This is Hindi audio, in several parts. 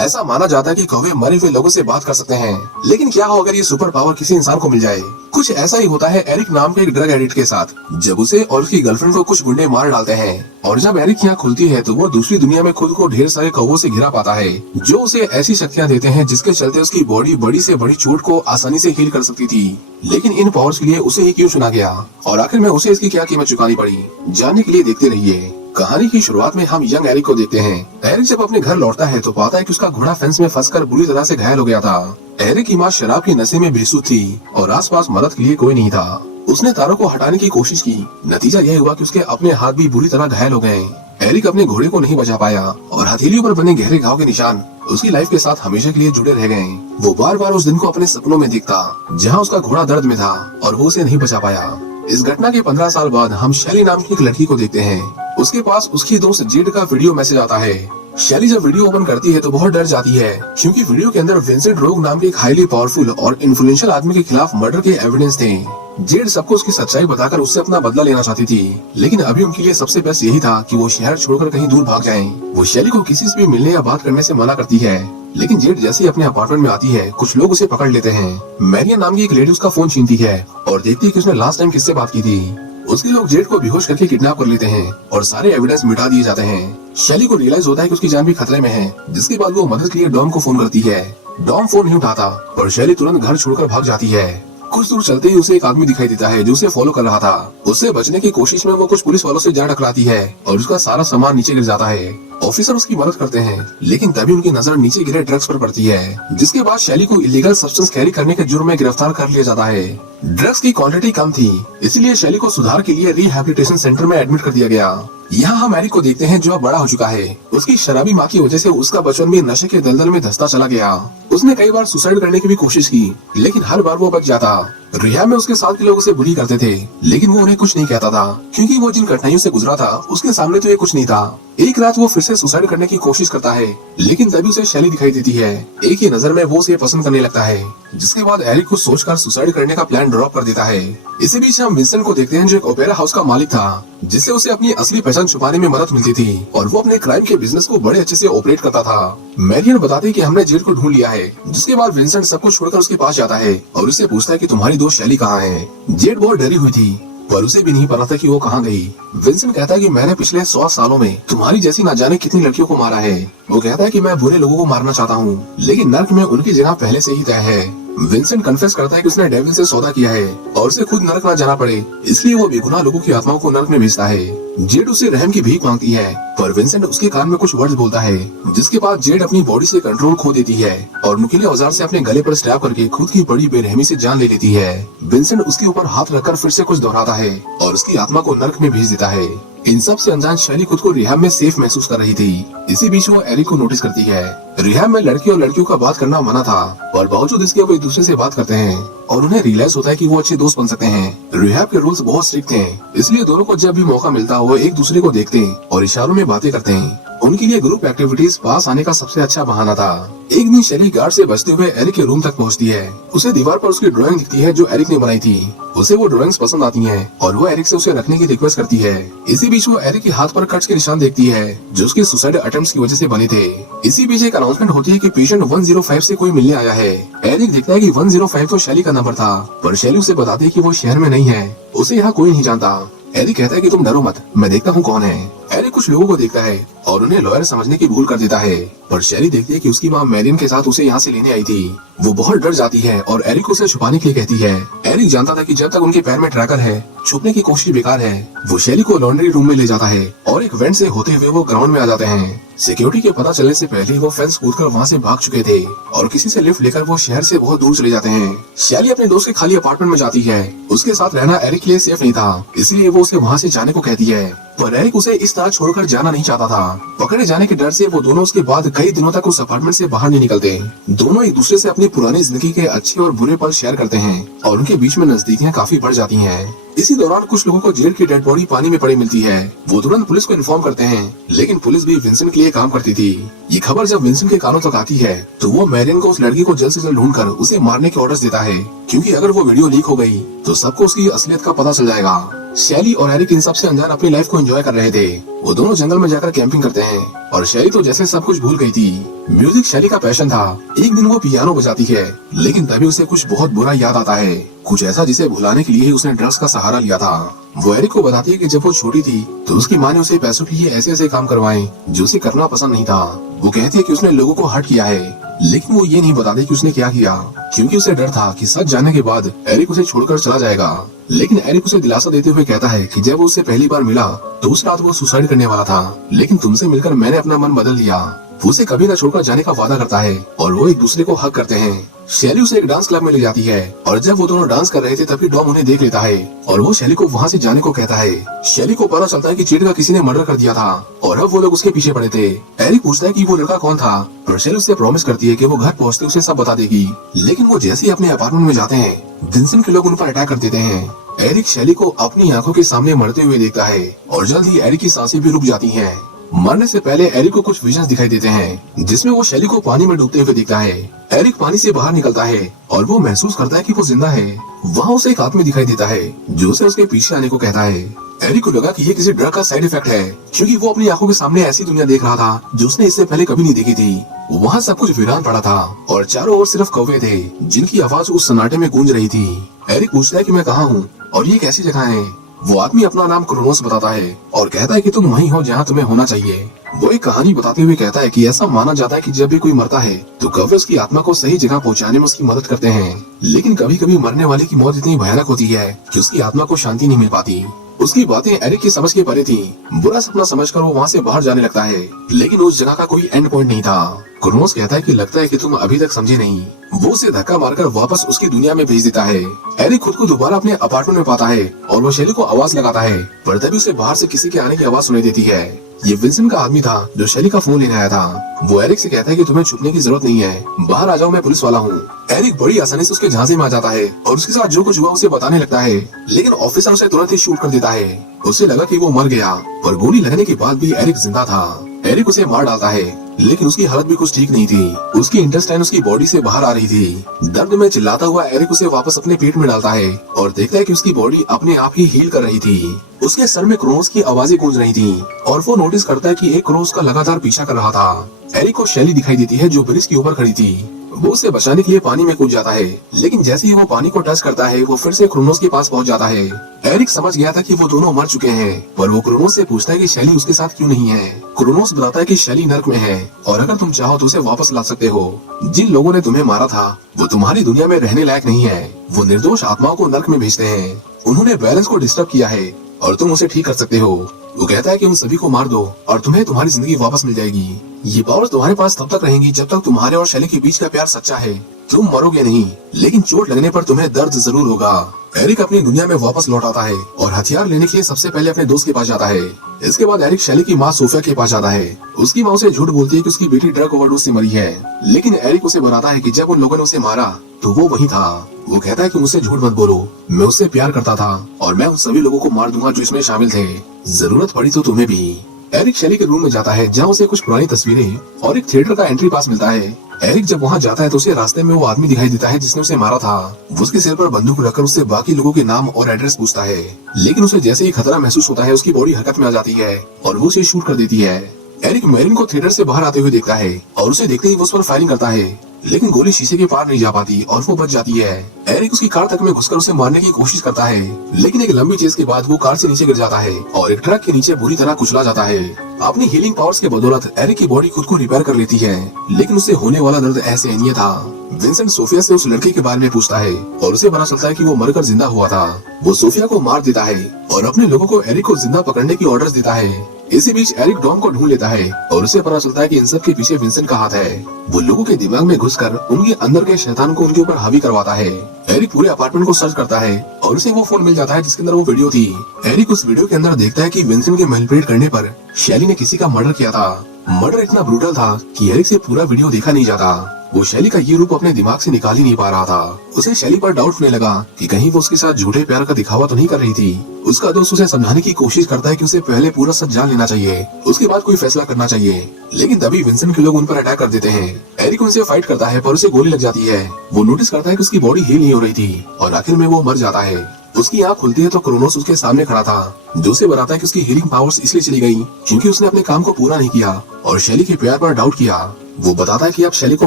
ऐसा माना जाता है कि कौवे मरे हुए लोगों से बात कर सकते हैं, लेकिन क्या हो अगर ये सुपर पावर किसी इंसान को मिल जाए। कुछ ऐसा ही होता है एरिक नाम के एक ड्रग एडिक्ट के साथ, जब उसे और उसकी गर्लफ्रेंड को कुछ गुंडे मार डालते हैं। और जब एरिक की आँख खुलती है तो वो दूसरी दुनिया में खुद को ढेर सारे कौवों से घिरा पाता है, जो उसे ऐसी शक्तियाँ देते हैं जिसके चलते उसकी बॉडी बड़ी से बड़ी चोट को आसानी से हील कर सकती थी। लेकिन इन पावर्स के लिए उसे ही क्यों चुना गया और आखिर में उसे इसकी क्या कीमत चुकानी पड़ी, जानने के लिए देखते रहिए। कहानी की शुरुआत में हम यंग एरिक को देखते हैं। एरिक जब अपने घर लौटता है तो पाता है कि उसका घोड़ा फेंस में फंसकर बुरी तरह से घायल हो गया था। एरिक की माँ शराब की नशे में बेसुध थी और आसपास मदद के लिए कोई नहीं था। उसने तारों को हटाने की कोशिश की, नतीजा यह हुआ कि उसके अपने हाथ भी बुरी तरह घायल हो गए। एरिक अपने घोड़े को नहीं बचा पाया और हथेलियों पर बने गहरे घाव के निशान उसकी लाइफ के साथ हमेशा के लिए जुड़े रह गए। वो बार बार उस दिन को अपने सपनों में देखता जहाँ उसका घोड़ा दर्द में था और वो उसे नहीं बचा पाया। इस घटना के 15 साल बाद हम शैली नाम की एक लड़की को देखते हैं। उसके पास उसकी दोस्त जेड का वीडियो मैसेज आता है। शैली जब वीडियो ओपन करती है तो बहुत डर जाती है, क्योंकि वीडियो के अंदर विंसेंट रोग नाम के एक हाईली पावरफुल और इन्फ्लुएंशियल आदमी के खिलाफ मर्डर के एविडेंस थे। जेड सबको उसकी सच्चाई बताकर उससे अपना बदला लेना चाहती थी, लेकिन अभी उनके लिए सबसे बेस्ट यही था कि वो शहर छोड़कर कहीं दूर भाग जाएं। वो शैली को किसी से भी मिलने या बात करने से मना करती है, लेकिन जेड जैसे ही अपने अपार्टमेंट में आती है कुछ लोग उसे पकड़ लेते हैं। मैरियन नाम की एक लेडी उसका फोन छीनती है और देखती है कि उसने लास्ट टाइम किससे बात की थी। उसके लोग जेड को बेहोश करके किडनैप कर लेते हैं और सारे एविडेंस मिटा दिए जाते हैं। शैली को रियलाइज होता है कि उसकी जान भी खतरे में है, जिसके बाद वो मदद के लिए डॉम को फोन करती है। डॉम फोन नहीं उठाता और शैली तुरंत घर छोड़कर भाग जाती है। कुछ दूर चलते ही उसे एक आदमी दिखाई देता है जो उसे फॉलो कर रहा था। उससे बचने की कोशिश में वो कुछ पुलिस वालों से जा टकराती है और उसका सारा सामान नीचे गिर जाता है। ऑफिसर उसकी मदद करते हैं, लेकिन तभी उनकी नजर नीचे गिरे ड्रग्स पर पड़ती है, जिसके बाद शैली को इलीगल सब्सटेंस कैरी करने के जुर्म में गिरफ्तार कर लिया जाता है। ड्रग्स की क्वांटिटी कम थी, इसलिए शैली को सुधार के लिए रिहैबिलिटेशन सेंटर में एडमिट कर दिया गया। यहाँ हम एरिक को देखते हैं जो अब बड़ा हो चुका है। उसकी शराबी माँ की वजह से उसका बचपन भी नशे के दलदल में धंसता चला गया। उसने कई बार सुसाइड करने की भी कोशिश की, लेकिन हर बार वो बच जाता। रिहा में उसके साथ के लोग उसे बुली करते थे, लेकिन वो उन्हें कुछ नहीं कहता था, क्योंकि वो जिन कठिनाइयों से गुजरा था उसके सामने तो ये कुछ नहीं था। एक रात वो फिर से सुसाइड करने की कोशिश करता है, लेकिन तभी उसे शैली दिखाई देती है। एक ही नजर में वो उसे पसंद करने लगता है, जिसके बाद एरिक को सोचकर सुसाइड करने का प्लान ड्रॉप कर देता है। इसी बीच हम विंसेंट को देखते हैं जो एक ओपेरा हाउस का मालिक था, जिससे उसे अपनी असली पहचान छुपाने में मदद मिलती थी और वो अपने क्राइम के बिजनेस को बड़े अच्छे से ऑपरेट करता था। मैरियन बताती है कि हमने जेड को ढूंढ लिया है, जिसके बाद विंसेंट सब कुछ छोड़कर उसके पास जाता है और उससे पूछता है कि तुम्हारी दोस्त शैली कहाँ है। जेड बहुत डरी हुई थी, पर उसे भी नहीं पता था कि वो कहाँ गई। विंसेंट कहता है कि मैंने पिछले 100 सालों में तुम्हारी जैसी ना जाने कितनी लड़कियों को मारा है। वो कहता है कि मैं बुरे लोगों को मारना चाहता हूँ, लेकिन नर्क में उनकी जगह पहले से ही तय है। विंसेंट कन्फेस करता है कि उसने डेविल से सौदा किया है और उसे खुद नरक ना जाना पड़े, इसलिए वो बेगुनाह लोगों की आत्माओं को नरक में भेजता है। जेड उसे रहम की भीख मांगती है, पर विंसेंट उसके कान में कुछ वर्ड्स बोलता है, जिसके बाद जेड अपनी बॉडी से कंट्रोल खो देती है और नुकीले औजार से अपने गले पर स्टैब करके खुद की बड़ी बेरहमी से जान ले लेती है। विंसेंट उसके ऊपर हाथ रखकर फिर से कुछ दोहराता है और उसकी आत्मा को नरक में भेज देता है। इन सब से अनजान शैली खुद को रिहाब में सेफ महसूस कर रही थी। इसी बीच वो एरिक को नोटिस करती है। रिहाब में लड़के और लड़कियों का बात करना मना था, और बावजूद इसके वो एक दूसरे से बात करते हैं और उन्हें रियलाइज होता है कि वो अच्छे दोस्त बन सकते हैं। रिहाब के रूल्स बहुत स्ट्रिक्ट थे, इसलिए दोनों को जब भी मौका मिलता वो एक दूसरे को देखते और इशारों में बातें करते हैं। उनके लिए ग्रुप एक्टिविटीज पास आने का सबसे अच्छा बहाना था। एक दिन शैली गार्ड से बचते हुए एरिक के रूम तक पहुंचती है। उसे दीवार पर उसकी ड्राइंग दिखती है जो एरिक ने बनाई थी। उसे वो ड्राइंग्स पसंद आती हैं और वो एरिक से उसे रखने की रिक्वेस्ट करती है। इसी बीच वो एरिक के हाथ पर कट्स के निशान देखती है जो उसके सुसाइड अटेम्प्ट्स की वजह से बने थे। इसी बीच एक अनाउंसमेंट होती है कि पेशेंट 105 से कोई मिलने आया है। एरिक देखता है कि 105 तो शैली का नंबर था, पर शैली उसे बताती है कि वो शहर में नहीं है, उसे यहाँ कोई नहीं जानता। एरिक कहता है कि तुम डरो मत, मैं देखता हूँ कौन है। एरिक कुछ लोगों को देखता है और उन्हें लॉयर समझने की भूल कर देता है, पर शैली देखती है कि उसकी माँ मैरियन के साथ उसे यहाँ से लेने आई थी। वो बहुत डर जाती है और एरिक को उसे छुपाने के लिए कहती है। एरिक जानता था कि जब तक उनके पैर में ट्रैकर है, छुपने की कोशिश बेकार है। वो शैली को लॉन्ड्री रूम में ले जाता है और एक वेंट से होते हुए वो ग्राउंड में आ जाते हैं। सिक्योरिटी के पता चलने से पहले वो फेंस कूदकर वहाँ से भाग चुके थे और किसी से लिफ्ट लेकर वो शहर से बहुत दूर चले जाते हैं। शैली अपने दोस्त के खाली अपार्टमेंट में जाती है। उसके साथ रहना एरिक के लिए सेफ नहीं था, इसलिए वो उसे वहाँ से जाने को कहती है, पर एरिक उसे इस तरह छोड़कर जाना नहीं चाहता था। पकड़े जाने के डर से वो दोनों उसके बाद कई दिनों तक उस अपार्टमेंट से बाहर नहीं निकलते। दोनों एक दूसरे से अपनी पुरानी जिंदगी के अच्छे और बुरे पल शेयर करते हैं और उनके बीच में नजदीकियां काफी बढ़ जाती हैं। इसी दौरान कुछ लोगों को जेड की डेड बॉडी पानी में पड़ी मिलती है। वो तुरंत पुलिस को इन्फॉर्म करते हैं, लेकिन पुलिस भी विंसेंट के लिए काम करती थी। ये खबर जब विंसेंट के कानों तक आती है तो वो मैरियन को उस लड़की को जल्द से जल्द ढूंढकर उसे मारने के ऑर्डर्स देता है, क्योंकि अगर वो वीडियो लीक हो गई तो सबको उसकी असलियत का पता चल जाएगा। शैली और एरिक इन सबसे अनजान अपनी लाइफ को एंजॉय कर रहे थे। वो दोनों जंगल में जाकर कैंपिंग करते हैं और शैली तो जैसे सब कुछ भूल गई थी। म्यूजिक शैली का पैशन था। एक दिन वो पियानो बजाती है, लेकिन तभी उसे कुछ बहुत बुरा याद आता है, कुछ ऐसा जिसे भुलाने के लिए ही उसने ड्रग्स का सहारा लिया था। वो एरिक को बताती है कि जब वो छोटी थी तो उसकी माँ ने उसे पैसों के लिए ऐसे ऐसे काम करवाए जो उसे करना पसंद नहीं था। वो कहती है कि उसने लोगों को हर्ट किया है, लेकिन वो ये नहीं बताती कि उसने क्या किया, क्योंकि उसे डर था कि सच जानने के बाद एरिक उसे छोड़कर चला जाएगा। लेकिन एरिक उसे दिलासा देते हुए कहता है कि जब वो उसे पहली बार मिला तो उस रात वो सुसाइड करने वाला था, लेकिन तुमसे मिलकर मैंने अपना मन बदल लिया। वो उसे कभी न छोड़कर जाने का वादा करता है और वो एक दूसरे को हक करते हैं। शैली उसे एक डांस क्लब में ले जाती है और जब वो दोनों डांस कर रहे थे तभी डॉम उन्हें देख लेता है और वो शैली को वहाँ से जाने को कहता है। शैली को पता चलता है कि चीट का किसी ने मर्डर कर दिया था और अब वो लोग उसके पीछे पड़े थे। एरिक पूछता है कि वो लड़का कौन था और शैली उससे प्रॉमिस करती है कि वो घर पहुँचते उसे सब बता देगी। लेकिन वो जैसे ही अपने अपार्टमेंट में जाते हैं विंसेंट के लोग उन पर अटैक कर देते हैं। एरिक शैली को अपनी आंखों के सामने मरते हुए देखता है और जल्द ही एरिक की सांसें भी रुक जाती हैं। मरने से पहले एरिक को कुछ विजन्स दिखाई देते हैं जिसमें वो शैली को पानी में डूबते हुए दिखता है। एरिक पानी से बाहर निकलता है और वो महसूस करता है कि वो जिंदा है। वहाँ उसे एक आदमी दिखाई देता है जो उसे उसके पीछे आने को कहता है। एरिक को लगा कि ये किसी ड्रग का साइड इफेक्ट है, क्योंकि वो अपनी आंखों के सामने ऐसी दुनिया देख रहा था जो उसने इससे पहले कभी नहीं देखी थी। वहाँ सब कुछ वीरान पड़ा था और चारों ओर सिर्फ कौवे थे जिनकी आवाज उस सन्नाटे में गूंज रही थी। एरिक पूछता है कि मैं कहाँ हूँ और ये कैसी जगह है। वो आदमी अपना नाम क्रोनोस बताता है और कहता है कि तुम वहीं हो जहाँ तुम्हें होना चाहिए। वो एक कहानी बताते हुए कहता है कि ऐसा माना जाता है कि जब भी कोई मरता है तो कौवे उसकी आत्मा को सही जगह पहुँचाने में उसकी मदद करते हैं, लेकिन कभी कभी मरने वाले की मौत इतनी भयानक होती है कि उसकी आत्मा को शांति नहीं मिल पाती। उसकी बातें एरिक की समझ के परे थी। बुरा सपना समझकर वो वहाँ से बाहर जाने लगता है, लेकिन उस जगह का कोई एंड पॉइंट नहीं था। क्रोनोस कहता है कि लगता है कि तुम अभी तक समझे नहीं। वो उसे धक्का मारकर वापस उसकी दुनिया में भेज देता है। एरिक खुद को दोबारा अपने अपार्टमेंट में पाता है और वो शैली को आवाज लगाता है, पर तभी उसे बाहर से किसी के आने की आवाज सुनाई देती है। ये विंसेंट का आदमी था जो शैली का फोन लेने आया था। वो एरिक से कहता है कि तुम्हें छुपने की जरूरत नहीं है, बाहर आ जाओ, मैं पुलिस वाला हूँ। एरिक बड़ी आसानी से उसके झांसे में आ जाता है और उसके साथ जो कुछ हुआ उसे बताने लगता है, लेकिन ऑफिसर उसे तुरंत ही शूट कर देता है। उसे लगा कि वो मर गया, पर गोली लगने के बाद भी एरिक जिंदा था। एरिक उसे मार डालता है, लेकिन उसकी हालत भी कुछ ठीक नहीं थी। उसकी इंटेस्टाइन उसकी बॉडी से बाहर आ रही थी। दर्द में चिल्लाता हुआ एरिक उसे वापस अपने पेट में डालता है और देखता है कि उसकी बॉडी अपने आप ही हील कर रही थी। उसके सर में क्रोनोस की आवाजें गूंज रही थी और वो नोटिस करता है कि एक क्रोनोस का लगातार पीछा कर रहा था। एरिक को शैली दिखाई देती है जो ब्रिज के ऊपर खड़ी थी। वो उसे बचाने के लिए पानी में कूद जाता है, लेकिन जैसे ही वो पानी को टच करता है वो फिर से क्रोनोस के पास पहुंच जाता है। एरिक समझ गया था कि वो दोनों मर चुके हैं, पर वो क्रोनोस से पूछता है कि शैली उसके साथ क्यों नहीं है। क्रोनोस बताता है कि शैली नर्क में है और अगर तुम चाहो तो उसे वापस ला सकते हो। जिन लोगों ने तुम्हें मारा था वो तुम्हारी दुनिया में रहने लायक नहीं है। वो निर्दोष आत्माओं को नर्क में भेजते हैं। उन्होंने बैलेंस को डिस्टर्ब किया है और तुम उसे ठीक कर सकते हो। वो कहता है कि उन सभी को मार दो और तुम्हें तुम्हारी जिंदगी वापस मिल जाएगी। ये पावर्स तुम्हारे पास तब तक रहेंगी जब तक तुम्हारे और शैली के बीच का प्यार सच्चा है। तुम मरोगे नहीं, लेकिन चोट लगने पर तुम्हें दर्द जरूर होगा। एरिक अपनी दुनिया में वापस लौट आता है और हथियार लेने के लिए सबसे पहले अपने दोस्त के पास जाता है। इसके बाद एरिक शैली की माँ सोफिया के पास जाता है। उसकी माँ उसे झूठ बोलती है कि उसकी बेटी ड्रग ओवरडोज से मरी है, लेकिन एरिक उसे बताता है कि जब उन लोगों ने उसे मारा तो वो वही था। वो कहता है कि मुझसे झूठ मत बोलो, मैं उससे प्यार करता था और मैं उन सभी लोगों को मार दूंगा जो इसमें शामिल थे, जरूरत पड़ी तो तुम्हें भी। एरिक शैली के रूम में जाता है जहाँ उसे कुछ पुरानी तस्वीरें और एक थिएटर का एंट्री पास मिलता है। एरिक जब वहाँ जाता है तो उसे रास्ते में वो आदमी दिखाई देता है जिसने उसे मारा था। वो उसके सिर पर बंदूक रखकर उससे बाकी लोगों के नाम और एड्रेस पूछता है, लेकिन उसे जैसे ही खतरा महसूस होता है उसकी बॉडी हरकत में आ जाती है और वो उसे शूट कर देती है। एरिक मैरिन को थिएटर से बाहर आते हुए देखता है और उसे देखते ही वो उस पर फायरिंग करता है, लेकिन गोली शीशे के पार नहीं जा पाती और वो बच जाती है। एरिक उसकी कार तक में घुसकर उसे मारने की कोशिश करता है, लेकिन एक लंबी चेस के बाद वो कार से नीचे गिर जाता है और एक ट्रक के नीचे बुरी तरह कुचला जाता है। अपनी हीलिंग पावर्स के बदौलत एरिक की बॉडी खुद को रिपेयर कर लेती है, लेकिन उसे होने वाला दर्द ऐसे नहीं था। विंसेंट सोफिया से उस लड़के के बारे में पूछता है और उसे पता चलता है कि वो मरकर जिंदा हुआ था। वो सोफिया को मार देता है और अपने लोगों को एरिक को जिंदा पकड़ने की ऑर्डर्स देता है। इसी बीच एरिक डॉम को ढूंढ लेता है और उसे पता चलता है कि इन सब के पीछे विंसेंट का हाथ है। वो लोगों के दिमाग में घुसकर उनके अंदर के शैतान को उनके ऊपर हावी करवाता है। एरिक पूरे अपार्टमेंट को सर्च करता है और उसे वो फोन मिल जाता है जिसके अंदर वो वीडियो थी। एरिक उस वीडियो के अंदर देखता है कि विंसेंट के मैनिपुलेट करने पर शैली ने किसी का मर्डर किया था। मर्डर इतना ब्रूटल था कि एरिक से पूरा वीडियो देखा नहीं जाता। वो शैली का ये रूप अपने दिमाग से निकाल ही नहीं पा रहा था। उसे शैली पर डाउट होने लगा कि कहीं वो उसके साथ झूठे प्यार का दिखावा तो नहीं कर रही थी। उसका दोस्त उसे समझाने की कोशिश करता है कि उसे पहले पूरा सच जान लेना चाहिए, उसके बाद कोई फैसला करना चाहिए, लेकिन तभी विंसेंट के लोग उन पर अटैक कर देते हैं। एरिक उनसे फाइट करता है पर उसे गोली लग जाती है। वो नोटिस करता है कि उसकी बॉडी हील नहीं हो रही थी और आखिर में वो मर जाता है। उसकी आँख खुलती है तो क्रोनोस उसके सामने खड़ा था, जो उसे बताता है कि उसकी हीलिंग पावर्स इसलिए चली गई क्योंकि उसने अपने काम को पूरा नहीं किया और शैली के प्यार पर डाउट किया। वो बताता है कि अब शैली को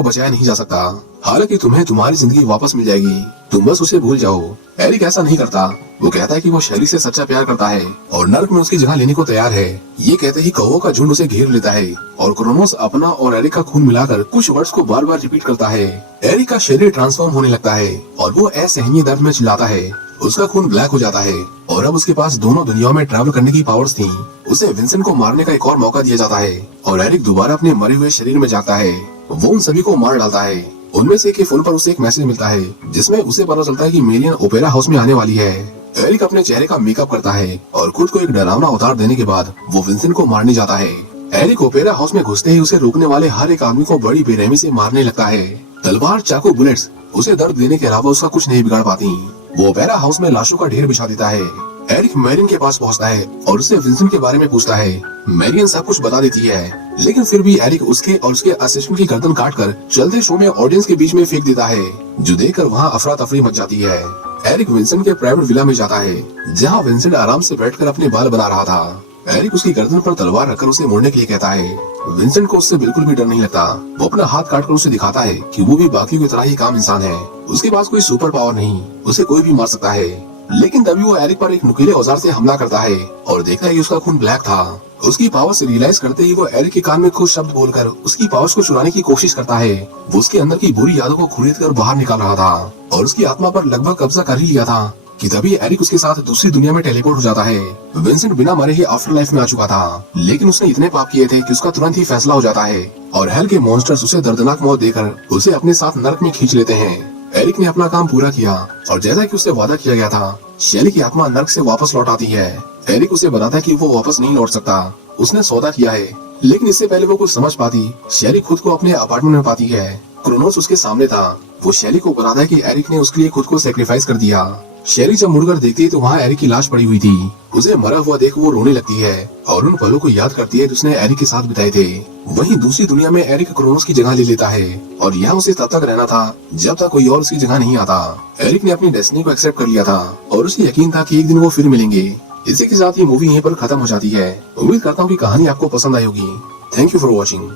बचाया नहीं जा सकता, हालांकि तुम्हें तुम्हारी जिंदगी वापस मिल जाएगी, तुम बस उसे भूल जाओ। एरिक ऐसा नहीं करता। वो कहता है कि वो शैली से सच्चा प्यार करता है और नर्क में उसकी जगह लेने को तैयार है। ये कहते ही कौवों का झुंड उसे घेर लेता है और क्रोनोस अपना और एरिक का खून मिलाकर कुछ वर्ड्स को बार बार रिपीट करता है। एरिक का शरीर ट्रांसफॉर्म होने लगता है और वो असहनीय दर्द में चिल्लाता है। उसका खून ब्लैक हो जाता है और अब उसके पास दोनों दुनियाओं में ट्रैवल करने की पावर्स थी। उसे विंसेंट को मारने का एक और मौका दिया जाता है और एरिक दोबारा अपने मरे हुए शरीर में जाता है। वो उन सभी को मार डालता है। उनमें से एक के फोन पर उसे एक मैसेज मिलता है जिसमें उसे पता चलता है कि मेरियन ओपेरा हाउस में आने वाली है। एरिक अपने चेहरे का मेकअप करता है और खुद को एक डरावना अवतार देने के बाद वो विंसेंट को मारने जाता है। एरिक ओपेरा हाउस में घुसते ही उसे रोकने वाले हर एक आदमी को बड़ी बेरहमी से मारने लगता है। तलवार, चाकू, बुलेट्स उसे दर्द देने के अलावा उसका कुछ नहीं बिगाड़ पाती। वो ओपेरा हाउस में लाशों का ढेर बिछा देता है। एरिक मैरियन के पास पहुंचता है और उससे विंसेंट के बारे में पूछता है। मैरियन सब कुछ बता देती है, लेकिन फिर भी एरिक उसके और उसके असिस्टेंट की गर्दन काटकर चलते शो में ऑडियंस के बीच में फेंक देता है, जो देखकर वहाँ अफरा तफरी मच जाती है। एरिक विंसेंट के प्राइवेट विला में जाता है, जहाँ विंसेंट आराम से बैठकर अपने बाल बना रहा था। एरिक उसकी गर्दन पर तलवार रखकर उसे मोड़ने के लिए कहता है। विंसेंट को उससे बिल्कुल भी डर नहीं लगता। वो अपना हाथ काटकर उसे दिखाता है कि वो भी बाकी की तरह ही काम इंसान है। उसके पास कोई सुपर पावर नहीं, उसे कोई भी मार सकता है। लेकिन तभी वो एरिक पर एक नुकीले औजार से हमला करता है और देखता है कि उसका खून ब्लैक था। उसकी पावर से रियलाइज करते ही वो एरिक के कान में कुछ शब्द बोलकर उसकी पावर्स को चुराने की कोशिश करता है। वो उसके अंदर की बुरी यादों को खुरीद कर बाहर निकाल रहा था और उसकी आत्मा पर लगभग कब्जा कर ही लिया था कि तभी एरिक उसके साथ दूसरी दुनिया में टेलीपोर्ट हो जाता है। विंसेंट बिना मरे ही आफ्टर लाइफ में आ चुका था, लेकिन उसने इतने पाप किए थे कि उसका तुरंत ही फैसला हो जाता है और हेल के मॉन्स्टर्स उसे दर्दनाक मौत देकर उसे अपने साथ नर्क में खींच लेते हैं। एरिक ने अपना काम पूरा किया और जैसा कि उससे वादा किया गया था, शैली की आत्मा नर्क से वापस लौट आती है। एरिक उसे बताता है कि वो वापस नहीं लौट सकता, उसने सौदा किया है। लेकिन इससे पहले वो कुछ समझ पाती, शैली खुद को अपने अपार्टमेंट में पाती है। क्रोनोस उसके सामने था। वो शैली को बताता है कि एरिक ने उसके लिए खुद को सेक्रीफाइस कर दिया। शैली जब मुड़कर देखती है तो वहाँ एरिक की लाश पड़ी हुई थी। उसे मरा हुआ देख वो रोने लगती है और उन पलों को याद करती है जिसने एरिक के साथ बिताए थे। वहीं दूसरी दुनिया में एरिक क्रोनोस की जगह ले लेता है और यहाँ उसे तब तक रहना था जब तक कोई और उसकी जगह नहीं आता। एरिक ने अपनी डेस्टिनी को एक्सेप्ट कर लिया था और उसे यकीन था कि एक दिन वो फिर मिलेंगे। इसी के साथ ये मूवी यहीं पर खत्म हो जाती है। उम्मीद करता हूँ कि कहानी आपको पसंद आई होगी। Thank you for watching.